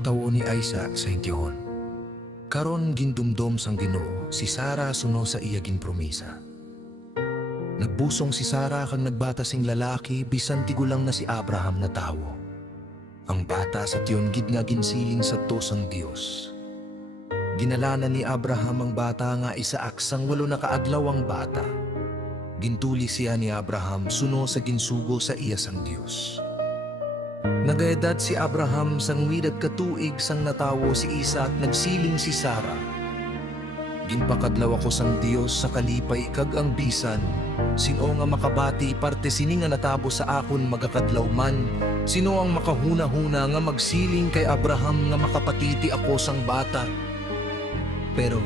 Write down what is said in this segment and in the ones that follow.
katawo ni Isaac sa intihon. Karon gindumdom sang Ginoo si Sara suno sa iya ginpromisa. Nagbusong si Sara kang nagbata sing lalaki bisan tigulang na si Abraham na tawo. Ang bata sa tiyon gid nga ginsiling sa tosang Dios. Ginalanan ni Abraham ang bata nga Isaac sang 8 na kaadlaw ang bata. Gintuli siya ni Abraham suno sa ginsugo sa iya sang Dios. Nagaedad si Abraham sang 9 katuig sang natawo si Isaac nagsiling si Sara. Ginpakadlaw ako sang Dios sa kalipay kag ang bisan. Sino nga makabati parte sini nga natabo sa akon magakadlaw man. Sino ang makahuna-huna nga magsiling kay Abraham nga makapatiti ako sang bata. Pero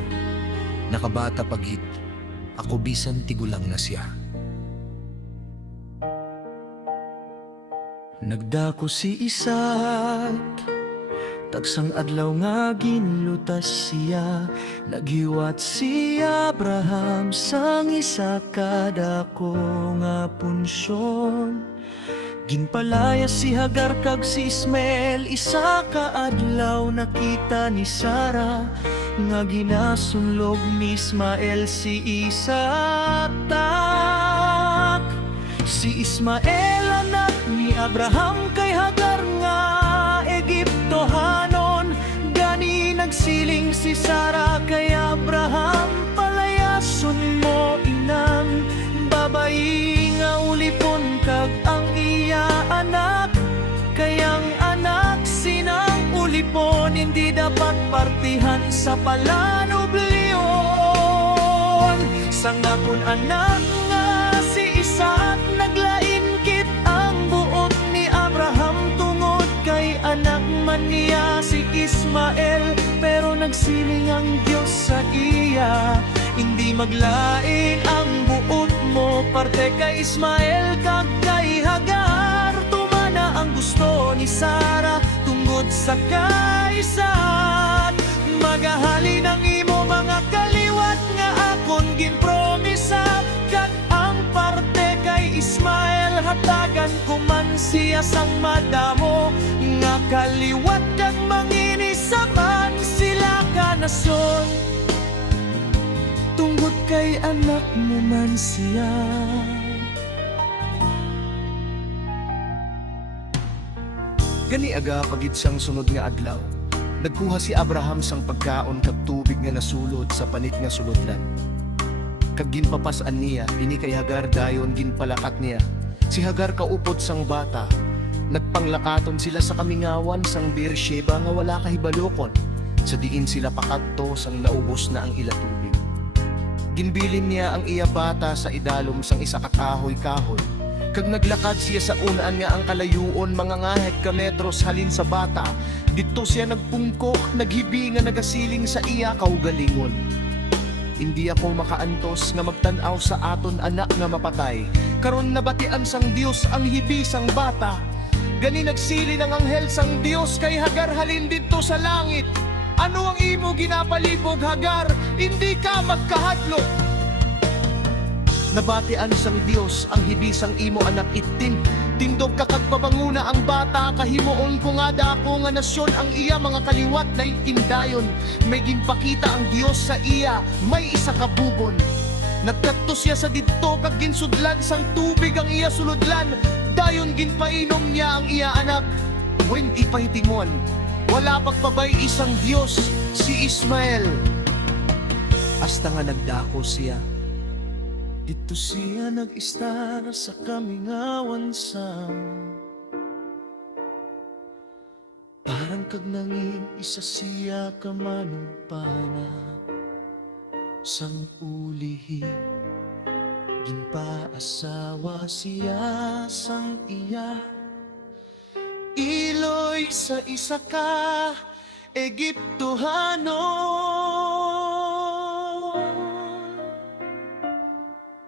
nakabata pagit ako bisan tigulang na siya. Nagdako si Isaac, tagsang adlaw nga ginlutas siya. Naghiwat si Abraham sang isa kadako nga punsyon. Ginpalaya si Hagar kag si Ismael, isa kaadlaw nakita ni Sara nga ginasunlog ni Ismael si Isaac. Si Ismael anak ni Abraham kay Hagar nga Egiptohanon. Gani nagsiling si Sara kay Abraham, palayason mo inang babayi nga ulipon kag ang iya anak. Kayang anak sinang ulipon hindi dapat partihan sa palanublion. Sang akon anak nga si Isaac, naglain kit ang buot ni Abraham tungod kay anak man niya si Ismael. Pero nagsiling ang Diyos sa iya, hindi maglain ang buot mo parte kay Ismael kag kay Hagar. Tumana ang gusto ni Sara tungod sa kay Isaac. Magahalin ang imo mga kaliwat nga akon ginpromisa, kag ang parte kay Ismael hatagan ko man siya sang madamo. Nga kaliwat kag manginisaman sila ka nasyon, tungod kay anak mo man siya. Gani aga pagit sang sunod nga adlaw, nagkuha si Abraham sang pagkaon kag tubig nga nasulod sa panit nga sulodlan. Kag ginpapasan niya ini kay Hagar dayon ginpalakat niya. Si Hagar kaupod sang bata. Nagpanglakaton sila sa kamingawan sang Beersheba nga wala kahibalokon. Sa diin sila pakadto sang naubos na ang ila tubig. Ginbilin niya ang iya bata sa idalom sang isa ka kahoy-kahoy. Kag naglakad siya sa unaan nga ang kalayuon mga ngahet ka metros halin sa bata. Dito siya nagpungkok, naghibi nga nagasiling sa iya kaugalingon. Hindi ako makaantos nga magtanaw sa aton anak nga mapatay. Karon nabatian sang Dios ang hibi sang bata. Gani nagsili ng anghel sang Dios kay Hagar halin dito sa langit. Ano ang imo ginapalibog, Hagar? Hindi ka magkahadlok. Nabatian sang Dios ang hibisang imo anak itin. Tindog ka kag pabanguna ang bata, kahimuon ko nga dako nga nasyon ang iya mga kaliwat na indayon. May ginpakita ang Dios sa iya, may isa ka bubon. Nagkadto siya sa didto kag ginsudlan sang tubig ang iya sulodlan. Dayon ginpainom niya ang iya anak. Wen ipaitingon, wala pagpabay isang Dios si Ismael. Hasta nga nagdako siya. Dito siya nag-istar sa kamingawan sang parang kag nanging isa siya kamanupana sang ulihi. Ginpaasawa siya sang iya iloy sa isa ka Egiptohanon.